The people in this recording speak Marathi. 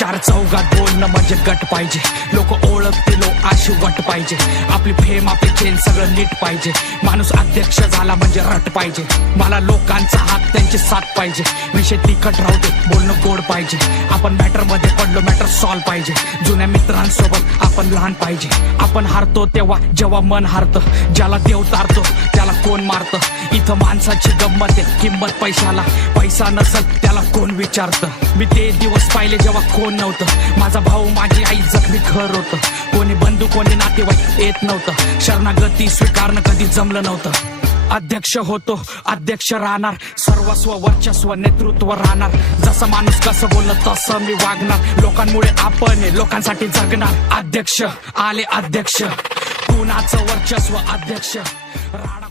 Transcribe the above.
चार चौघात बोलणं म्हणजे गट पाहिजे, लोक ओळखतील अशी वाट पाहिजे, आपली फेम आपली चेन सगळं नीट पाहिजे, माणूस अध्यक्ष झाला म्हणजे रट पाहिजे, मला लोकांचा हात त्यांची साथ पाहिजे, विषय तिखट राहू दे बोलणं गोड पाहिजे, आपण मॅटर मध्ये पडलो मॅटर सॉल्व पाहिजे, जुन्या मित्रांसोबत आपण लहान पाहिजे, आपण हारतो तेव्हा जेव्हा मन हारतं, ज्याला देव तारतो त्याला कोण मारतं, इथं माणसाची गंमत आहे किंमत पैशाला, पैसा नसल त्याला कोण विचारतं, मी ते दिवस पाहिले जेव्हा कोण नव्हतं, माझा भाऊ माझी आई जखमी घर होतं, कोणी बंधू कोणी नातेवाईक येत नव्हतं, शरणागती स्वीकारणं कधी जमलं नव्हतं, अध्यक्ष होतो अध्यक्ष राहणार, सर्वस्व वर्चस्व नेतृत्व राहणार, जसं माणूस कसं बोललं तसं मी वागणार, लोकांमुळे आपण लोकांसाठी जगणार, अध्यक्ष आले अध्यक्ष कुणाचं वर्चस्व अध्यक्ष राणा